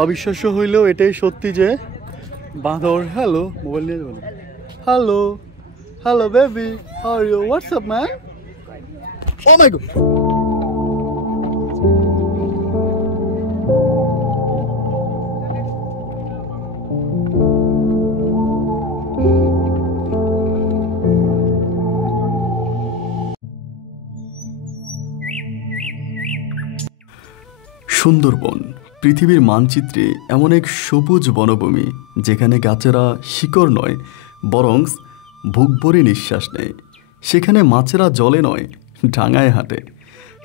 অবিশ্বাস্য হইলেও এটাই সত্যি যে বাঁদর হ্যালো মোবাইল নিয়ে যাবেন hello hello baby how are you WhatsApp man oh my god Sundarban পৃথিবীর মানচিত্রে এমন এক সবুজ বনভূমি যেখানে গাছেরা শিকড় নয় বরং বুক ভরে নিঃশ্বাস নেয়। সেখানে মাছেরা জলে নয় ডাঙায় হাঁটে।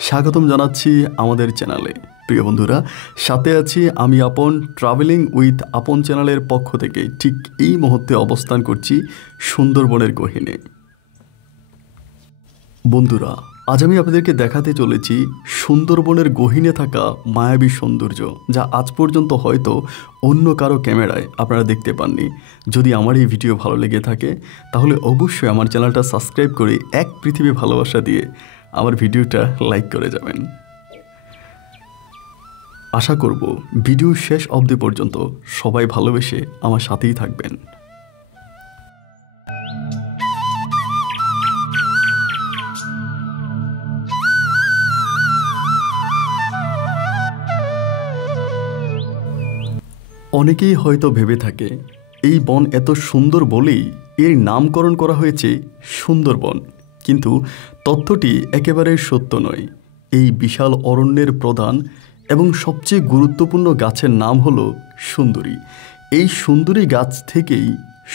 স্বাগতম জানাচ্ছি আমাদের চ্যানেলে। প্রিয় বন্ধুরা, সাথে আছি আমি আপন। ট্রাভেলিং উইথ আপন চ্যানেলের পক্ষ থেকে ঠিক এই মুহূর্তে অবস্থান করছি সুন্দরবনের গহীনে। বন্ধুরা, আজ আমি আপনাদেরকে দেখাতে চলেছি সুন্দরবনের গহীনে থাকা মায়াবী সৌন্দর্য, যা আজ পর্যন্ত হয়তো অন্য কারো ক্যামেরায় আপনারা দেখতে পাননি। যদি আমার এই ভিডিও ভালো লেগে থাকে তাহলে অবশ্যই আমার চ্যানেলটা সাবস্ক্রাইব করে এক পৃথিবী ভালোবাসা দিয়ে আমার ভিডিওটা লাইক করে যাবেন। আশা করব ভিডিও শেষ অবধি পর্যন্ত সবাই ভালোবেসে আমার সাথেই থাকবেন। অনেকেই হয়তো ভেবে থাকে এই বন এত সুন্দর বলেই এর নামকরণ করা হয়েছে সুন্দরবন, কিন্তু তথ্যটি একেবারে সত্য নয়। এই বিশাল অরণ্যের প্রধান এবং সবচেয়ে গুরুত্বপূর্ণ গাছের নাম হলো সুন্দরী। এই সুন্দরী গাছ থেকেই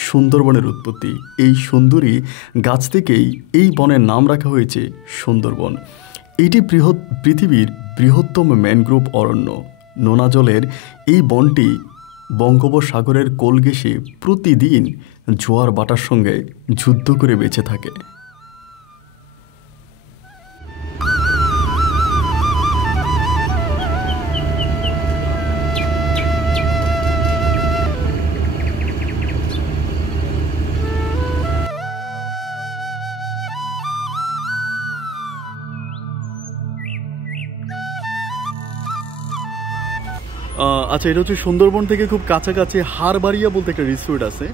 সুন্দরবনের উৎপত্তি। এই সুন্দরী গাছ থেকেই এই বনের নাম রাখা হয়েছে সুন্দরবন। এটি পৃথিবীর বৃহত্তম ম্যানগ্রোভ অরণ্য। নোনা জলের এই বনটি বঙ্গোপসাগরের কোল ঘেঁষে প্রতিদিন জোয়ার বাটার সঙ্গে যুদ্ধ করে বেঁচে থাকে। আচ্ছা, এটা হচ্ছে সুন্দরবন থেকে খুব কাছাকাছি হারবাড়িয়া বলতে একটা রিসোর্ট আছে।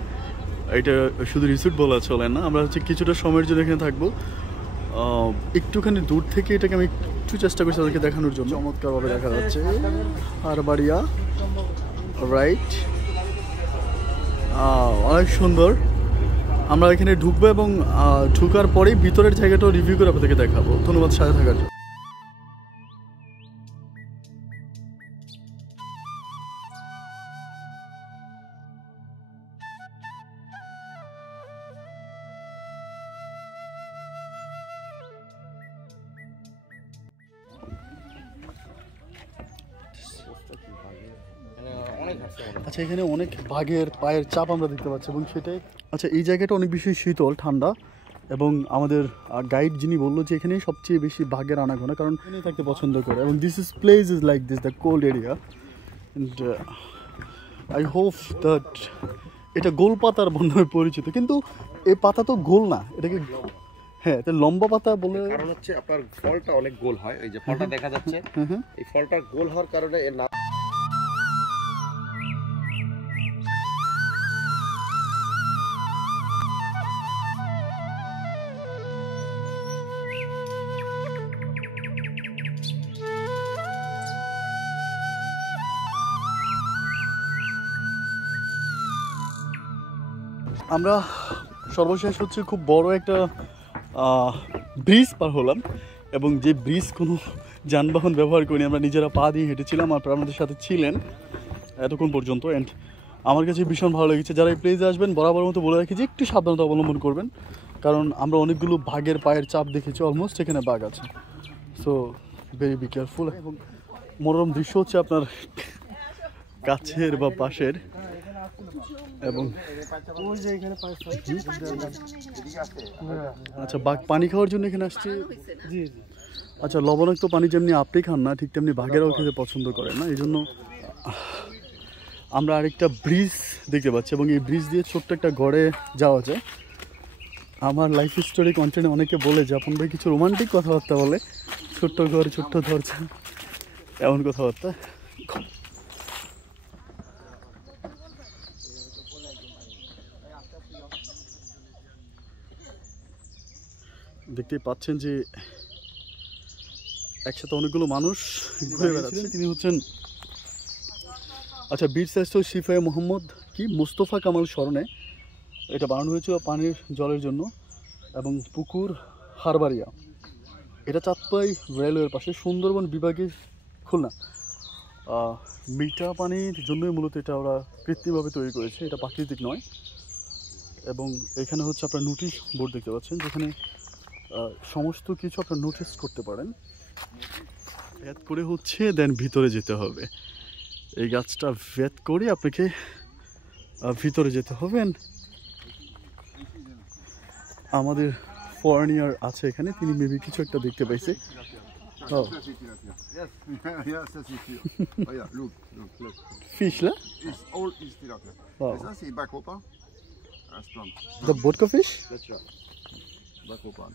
এটা শুধু রিসোর্ট বলা চলে না, আমরা হচ্ছে কিছুটা সময়ের জন্য এখানে থাকবো। একটুখানি দূর থেকে এটাকে আমি একটু চেষ্টা করছি তাদেরকে দেখানোর জন্য। চমৎকারভাবে দেখা যাচ্ছে হারবাড়িয়া, রাইট, অনেক সুন্দর। আমরা এখানে ঢুকবো এবং ঢুকার পরেই ভিতরের জায়গাটাও রিভিউ করে আপনাদেরকে দেখাবো। ধন্যবাদ সাথে থাকার জন্য। আচ্ছা, এখানে অনেক বাঘের পায়ের চাপ আমরা দেখতে পাচ্ছি এবং সেটাই। আচ্ছা, এই জায়গাটা অনেক বেশি শীতল ঠান্ডা এবং আমাদের গাইড যিনি বললো যে এখানে সবচেয়ে বেশি বাঘের আনাগোনা, কারণ এখানেই থাকতে পছন্দ করে। এবং this is place is like this the cold area. And I hope that এটা গোল পাতার বন নামে পরিচিত, কিন্তু এই পাতা তো গোল না, এটাকে হ্যাঁ এটা লম্বা পাতা বলে। কারণ হচ্ছে আপনার ফলটা অনেক গোল হয়। এই যে ফলটা দেখা যাচ্ছে, এই ফলটা গোল হওয়ার কারণে এর নাম। আমরা সর্বশেষ হচ্ছে খুব বড় একটা ব্রিজ পার হলাম এবং যে ব্রিজ কোনো যানবাহন ব্যবহার করিনি, আমরা নিজেরা পা দিয়ে হেঁটেছিলাম। আপনারা আমাদের সাথে ছিলেন এতক্ষণ পর্যন্ত। অ্যান্ড আমার কাছে ভীষণ ভালো লেগেছে। যারা এই প্লেসে আসবেন বরাবর মতো বলে রাখি যে একটু সাবধানতা অবলম্বন করবেন, কারণ আমরা অনেকগুলো বাঘের পায়ের চাপ দেখেছি। অলমোস্ট এখানে বাঘ আছে, সো ভেরি বি কেয়ারফুল। এবং মনোরম দৃশ্য হচ্ছে আপনার কাছের বা পাশের। এবং আচ্ছা, বাঘ পানি খাওয়ার জন্য এখানে আসছে। জি জি। আচ্ছা, লবণাক্ত পানি যেমনি আপনি খান না, ঠিক তেমনি বাঘেরাও খেতে পছন্দ করে না। এই জন্য আমরা আরেকটা ব্রিজ দেখতে পাচ্ছি এবং এই ব্রিজ দিয়ে ছোট্ট একটা গড়ে যাওয়া যায়। আমার লাইফ স্টোরি কন্টেন্টে অনেকে বলে যে আপন ভাই কিছু রোমান্টিক কথাবার্তা বলে, ছোট্ট ঘর ছোট্ট দরজা এমন কথাবার্তা। দেখতেই পাচ্ছেন যে একসাথে অনেকগুলো মানুষ ঘুরে বেড়াচ্ছেন। তিনি হচ্ছেন আচ্ছা বীর শ্রেষ্ঠ সিপাহী মোহাম্মদ কি মুস্তফা কামাল স্মরণে এটা বানানো হয়েছিল পানির জলের জন্য, এবং পুকুর হারবাড়িয়া, এটা চাঁদপাই রেলওয়ের পাশে, সুন্দরবন বিভাগে, খুলনা। মিঠা পানির জন্যই মূলত এটা ওরা কৃত্রিমভাবে তৈরি করেছে, এটা প্রাকৃতিক নয়। এবং এখানে হচ্ছে আপনার নোটিশ বোর্ড দেখতে পাচ্ছেন, যেখানে সমস্ত কিছু আপনার নোটিস করতে পারেন। ভেদ করে হচ্ছে দেন ভিতরে যেতে হবে, এই গাছটা ভেদ করে আপনাকে ভিতরে যেতে হবে। আমাদের ফরেনিয়ার আছে এখানে, তিনি মেবি কিছু একটা দেখতে পাইছে। ফিশ না? The Botka fish? That's right. Bakopan.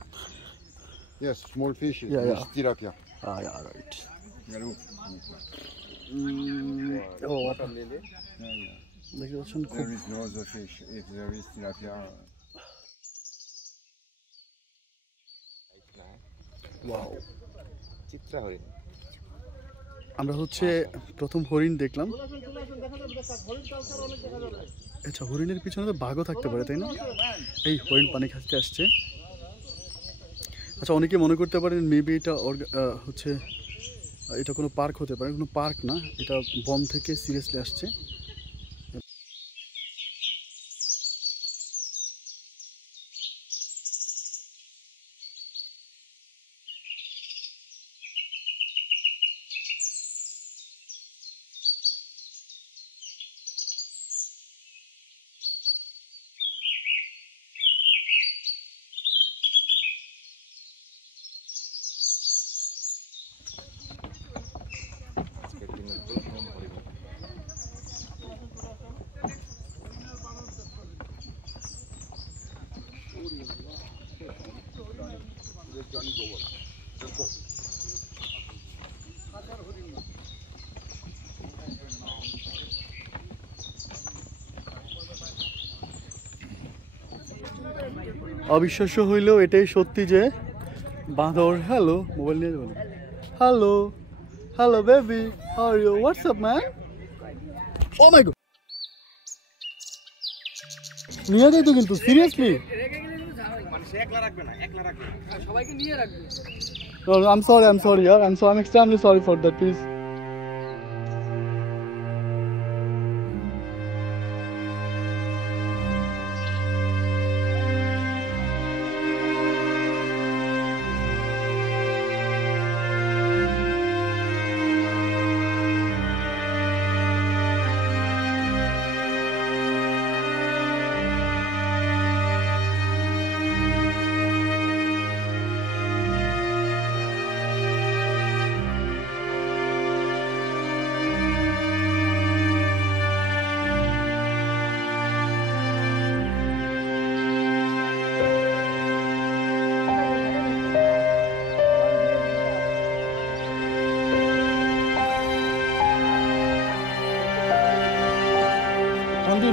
Yes, small fish. Yeah, It's tilapia. Yeah, right. Oh, water lily. দেখতে পাচ্ছেন খুব There is no other fish. If there is tilapia, wow. Chitra হরিণ। আমরা হচ্ছে প্রথম হরিণ দেখলাম। আচ্ছা, হরিণের পিছনে তো বাঘও থাকতে পারে, তাই না? এই হরিণ পানি খাইতে আসছে। আচ্ছা, অনেকে মনে করতে পারেন মেবি এটা হচ্ছে এটা কোনো পার্ক হতে পারে, কোনো পার্ক না, এটা বন থেকে সিরিয়াসলি আসছে। অবিশ্বাস্য হইলেও এটাই সত্যি যে বাঁদর, হ্যালো, মোবাইল নিয়ে যাবেন, hello hello baby, how are you, WhatsApp man, oh my god, নিয়ে যাই তো কিন্তু সিরিয়াসলি, মানে সে একলা রাখবে না, একলা রাখবে সবাইকে নিয়ে রাখবে। I'm sorry yaar, I'm extremely sorry for that, please.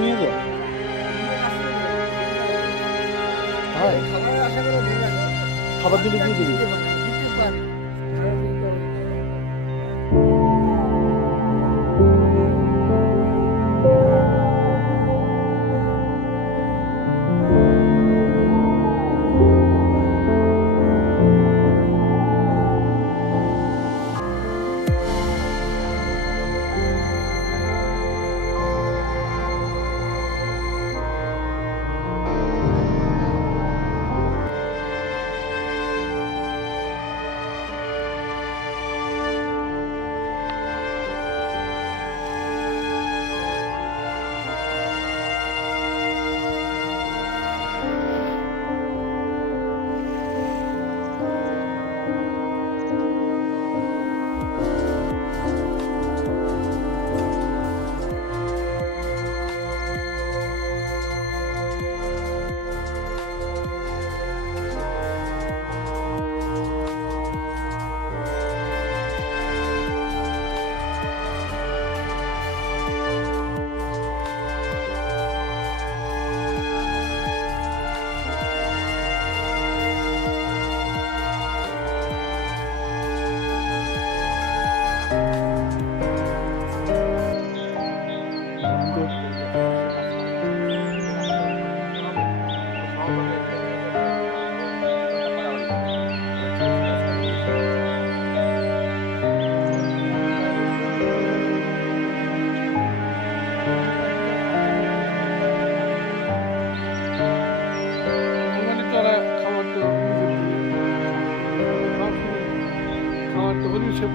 নিয়ে যাও, খাবার দিলে দিয়ে দিবি।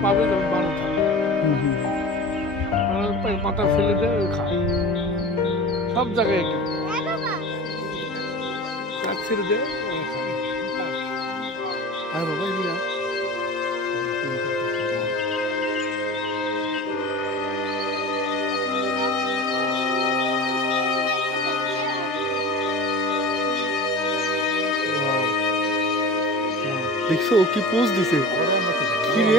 পাবে যখন বানর থাকে, বানর পাতা ফেলে দেয়, ওই খায় সব জায়গায়। কাক ছেড়ে দেয়, ওই খায়। আর বাবা ইয়া দেখছো ও কি পোজ দিছে? কি রে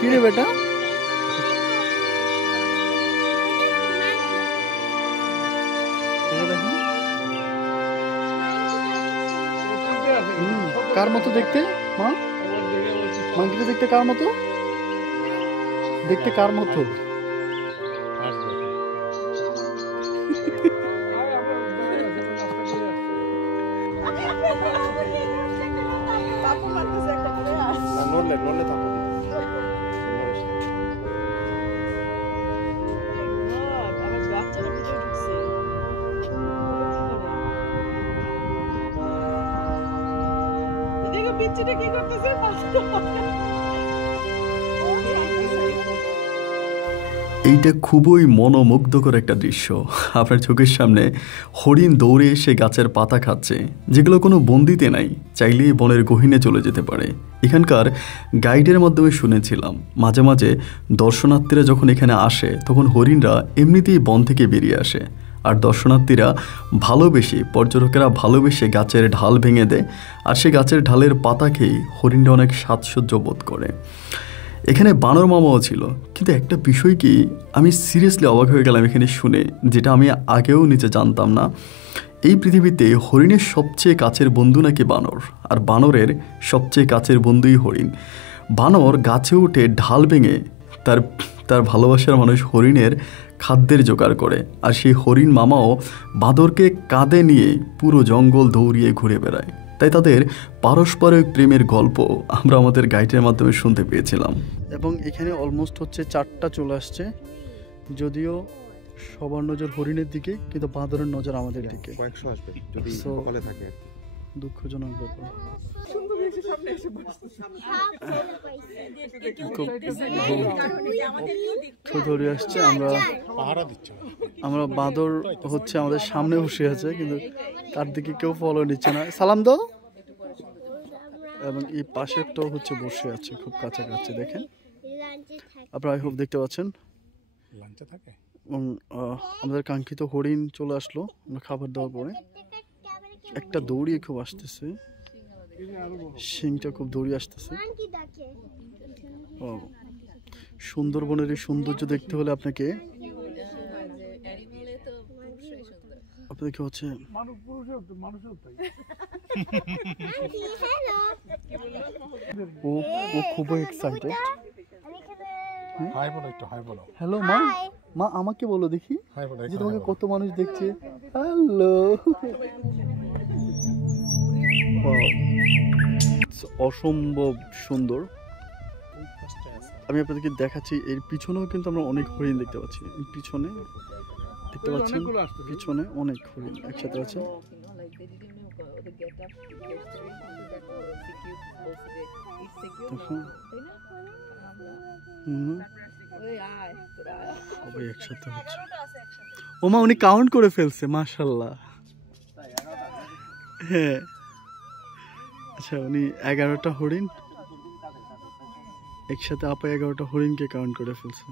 কি রে বেটা? কার মতো দেখতে মা? মাংকিটা দেখতে কার মতো? দেখতে কার মতো? নড়লে থাকো। পিচ্চিটা কি করতেছে? এইটা খুবই মনোমুগ্ধকর একটা দৃশ্য। আপনার চোখের সামনে হরিণ দৌড়ে এসে গাছের পাতা খাচ্ছে, যেগুলো কোনো বন্দিতে নাই, চাইলেই বনের গহীনে চলে যেতে পারে। এখানকার গাইডের মাধ্যমে শুনেছিলাম মাঝে মাঝে দর্শনার্থীরা যখন এখানে আসে তখন হরিণরা এমনিতেই বন থেকে বেরিয়ে আসে, আর দর্শনার্থীরা ভালোবেসে, পর্যটকেরা ভালোবেসে গাছের ঢাল ভেঙে দেয়, আর সে গাছের ঢালের পাতা খেয়ে হরিণরা অনেক সাজসজ্জ বোধ করে। এখানে বানর মামাও ছিল, কিন্তু একটা বিষয় কি আমি সিরিয়াসলি অবাক হয়ে গেলাম এখানে শুনে, যেটা আমি আগেও নিচে জানতাম না। এই পৃথিবীতে হরিণের সবচেয়ে কাছের বন্ধু নাকি বানর, আর বানরের সবচেয়ে কাছের বন্ধুই হরিণ। বানর গাছে উঠে ঢাল ভেঙে তার ভালোবাসার মানুষ হরিণের খাদ্যের জোগাড় করে, আর সেই হরিণ মামাও বাঁদরকে কাঁধে নিয়ে পুরো জঙ্গল দৌড়িয়ে ঘুরে বেড়ায়। তাই তাদের পারস্পরিক প্রেমের গল্প আমরা আমাদের গাইডের মাধ্যমে শুনতে পেয়েছিলাম। এবং এখানে অলমোস্ট হচ্ছে 4টা চলে আসছে, যদিও সবার নজর হরিণের দিকে, কিন্তু বাঁদরের নজর আমাদের দিকে। কয়েকশো আসবে যদি সকালে থাকে। দুঃখজনক ব্যাপার। ধরে আসছে, আমরা বাঁদর হচ্ছে আমাদের সামনে বসে আছে, কিন্তু তার দিকে কেউ ফলো নিচ্ছে না। সালাম দাও। এবং এই পাশেরটাও হচ্ছে বসে আছে খুব কাছাকাছি, দেখেন আপনারা, আই হোপ দেখতে পাচ্ছেন। এবং আমাদের কাঙ্ক্ষিত হরিণ চলে আসলো আমরা খাবার দেওয়ার পরে। একটা দৌড়িয়ে খুব আসতেছে, শিংটা খুব দৌড়িয়ে আসতেছে। সুন্দরবনের এই সৌন্দর্য দেখতে হলে আপনাকে হচ্ছে ও খুবই এক্সাইটেড। হাই বলো, একটু হাই বলো। হ্যালো মা, মা আমাকে বলো দেখি যে তোমাকে কত মানুষ দেখছে। হ্যালো, অসম্ভব সুন্দর। আমি আপনাদেরকে দেখাচ্ছি, এর পিছনেও কিন্তু আমরা অনেক হরিণ দেখতে পাচ্ছি। পিছনে দেখতে পাচ্ছেন, পিছনে অনেক হরিণ একসাথে আছে। সবাই একসাথে হচ্ছে। ওমা উনি কাউন্ট করে ফেলছে, মাশাআল্লাহ। হ্যাঁ, আচ্ছা উনি 11টা হরিণ একসাথে, আপা 11টা হরিণকে কাউন্ট করে ফেলছে।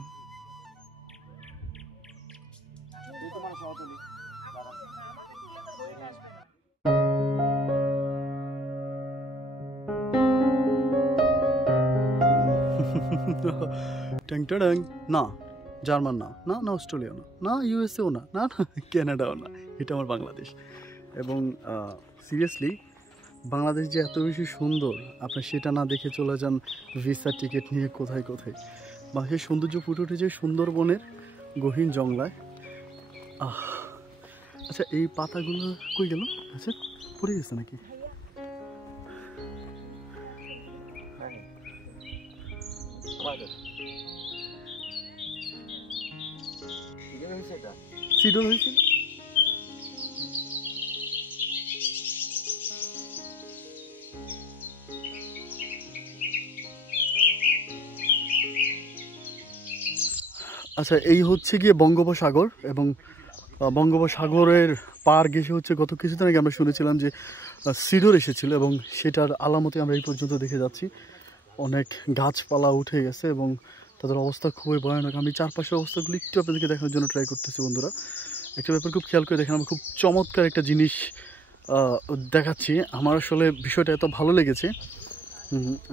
না জার্মান না, না না অস্ট্রেলিয়া না, না ইউএসএও না, না না কানাডাও না, এটা আমার বাংলাদেশ। এবং সিরিয়াসলি বাংলাদেশ যে এত বেশি সুন্দর, আপনি সেটা না দেখে চলে যান ভিসা টিকিট নিয়ে কোথায় কোথায়। বাংলাদেশের সৌন্দর্য ফুটে উঠেছে সুন্দরবনের গহীন জঙ্গলায়। আচ্ছা এই পাতাগুলো কই গেল? আচ্ছা পড়ে গেছে নাকি? সিডল হয়েছিল। আচ্ছা, এই হচ্ছে গিয়ে বঙ্গোপসাগর, এবং বঙ্গোপসাগরের পার ঘেঁষে হচ্ছে গত কিছুদিন আগে আমরা শুনেছিলাম যে সিডর এসেছিল, এবং সেটার আলামতে আমরা এই পর্যন্ত দেখে যাচ্ছি। অনেক গাছপালা উঠে গেছে এবং তাদের অবস্থা খুবই ভয়ানক। আমি চারপাশের অবস্থাগুলি একটু আপনাদেরকে দেখানোর জন্য ট্রাই করতেছি বন্ধুরা। একটা ব্যাপার খুব খেয়াল করে দেখেন, আমি খুব চমৎকার একটা জিনিস দেখাচ্ছি। আমার আসলে বিষয়টা এত ভালো লেগেছে,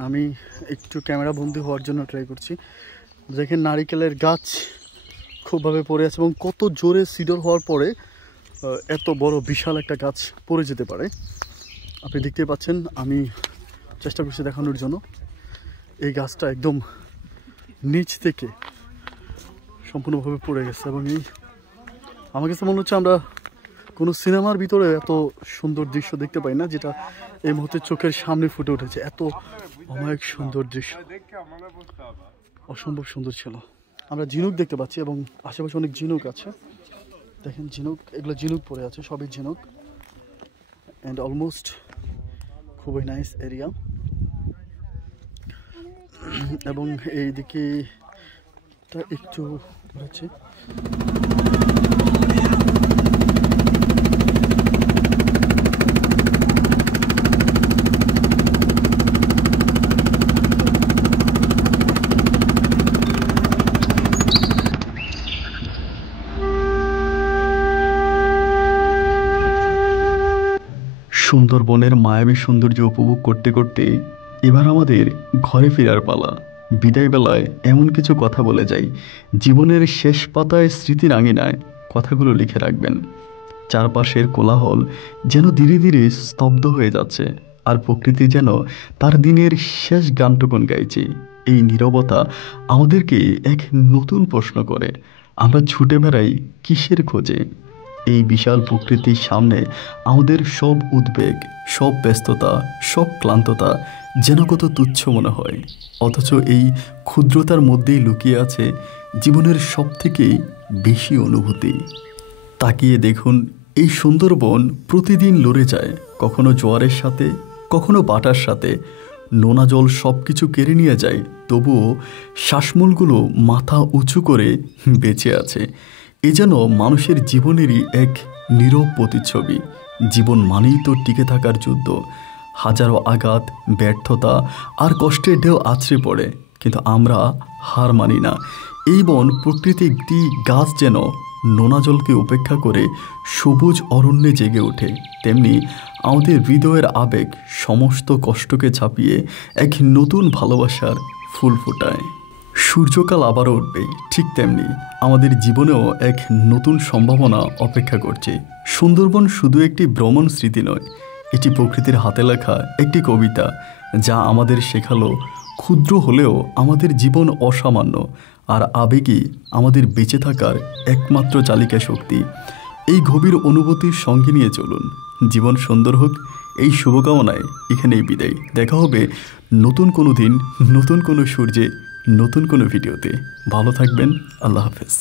আমি একটু ক্যামেরা বন্দি হওয়ার জন্য ট্রাই করছি। দেখেন নারিকেলের গাছ খুবভাবে পড়ে আছে, এবং কত জোরে সিডর হওয়ার পরে এত বড় বিশাল একটা গাছ পড়ে যেতে পারে। আপনি দেখতেই পাচ্ছেন, আমি চেষ্টা করছি দেখানোর জন্য। এই গাছটা একদম নিচ থেকে সম্পূর্ণভাবে পড়ে গেছে, এবং এই আমার কাছে মনে হচ্ছে আমরা কোনো সিনেমার ভিতরে এত সুন্দর দৃশ্য দেখতে পাই না, যেটা এই মুহূর্তে চোখের সামনে ফুটে উঠেছে। এত অমায়িক সুন্দর দৃশ্য, অসম্ভব সুন্দর ছিল। আমরা ঝিনুক দেখতে পাচ্ছি এবং আশেপাশে অনেক ঝিনুক আছে। দেখেন ঝিনুক, এগুলো ঝিনুক পড়ে আছে, সবই ঝিনুক, অ্যান্ড অলমোস্ট খুবই নাইস এরিয়া। এবং এইদিকে একটু ঘুরাচ্ছি। সুন্দরবনের মায়াবী সৌন্দর্য উপভোগ করতে করতে এবার আমাদের ঘরে ফেরার পালা। বিদায় বেলায় এমন কিছু কথা বলে যাই, জীবনের শেষ পাতায় স্মৃতির আঙিনায় কথাগুলো লিখে রাখবেন। চারপাশের কোলাহল যেন ধীরে ধীরে স্তব্ধ হয়ে যাচ্ছে, আর প্রকৃতি যেন তার দিনের শেষ গানটুকুন গাইছে। এই নীরবতা আমাদেরকে এক নতুন প্রশ্ন করে, আমরা ছুটে বেড়াই কিসের খোঁজে? এই বিশাল প্রকৃতির সামনে আমাদের সব উদ্বেগ, সব ব্যস্ততা, সব ক্লান্ততা যেন কত তুচ্ছ মনে হয়, অথচ এই ক্ষুদ্রতার মধ্যেই লুকিয়ে আছে জীবনের সবথেকে বেশি অনুভূতি। তাকিয়ে দেখুন, এই সুন্দরবন প্রতিদিন লড়ে যায়, কখনো জোয়ারের সাথে, কখনো বাটার সাথে। নোনা জল সব কিছু কেড়ে নিয়ে যায়, তবুও শ্বাসমূলগুলো মাথা উঁচু করে বেঁচে আছে। এ যেন মানুষের জীবনেরই এক নীরব প্রতিচ্ছবি। জীবন মানেই তো টিকে থাকার যুদ্ধ। হাজারো আঘাত, ব্যর্থতা আর কষ্টের ঢেউ আছড়ে পড়ে, কিন্তু আমরা হার মানি না। এই বন প্রকৃতির একটি গাছ যেন নোনা জলকে উপেক্ষা করে সবুজ অরণ্যে জেগে ওঠে, তেমনি আমাদের হৃদয়ের আবেগ সমস্ত কষ্টকে ছাপিয়ে এক নতুন ভালোবাসার ফুল ফোটায়। সূর্যকাল আবারও উঠবে, ঠিক তেমনি আমাদের জীবনেও এক নতুন সম্ভাবনা অপেক্ষা করছে। সুন্দরবন শুধু একটি ভ্রমণ স্মৃতি নয়, এটি প্রকৃতির হাতে লেখা একটি কবিতা, যা আমাদের শেখালো ক্ষুদ্র হলেও আমাদের জীবন অসামান্য, আর আবেগই আমাদের বেঁচে থাকার একমাত্র চালিকা শক্তি। এই গভীর অনুভূতির সঙ্গে নিয়ে চলুন, জীবন সুন্দর হোক, এই শুভকামনায় এখানেই বিদায়। দেখা হবে নতুন কোনো দিন, নতুন কোনো সূর্যে, নতুন কোনো ভিডিওতে। ভালো থাকবেন, আল্লাহ হাফেজ।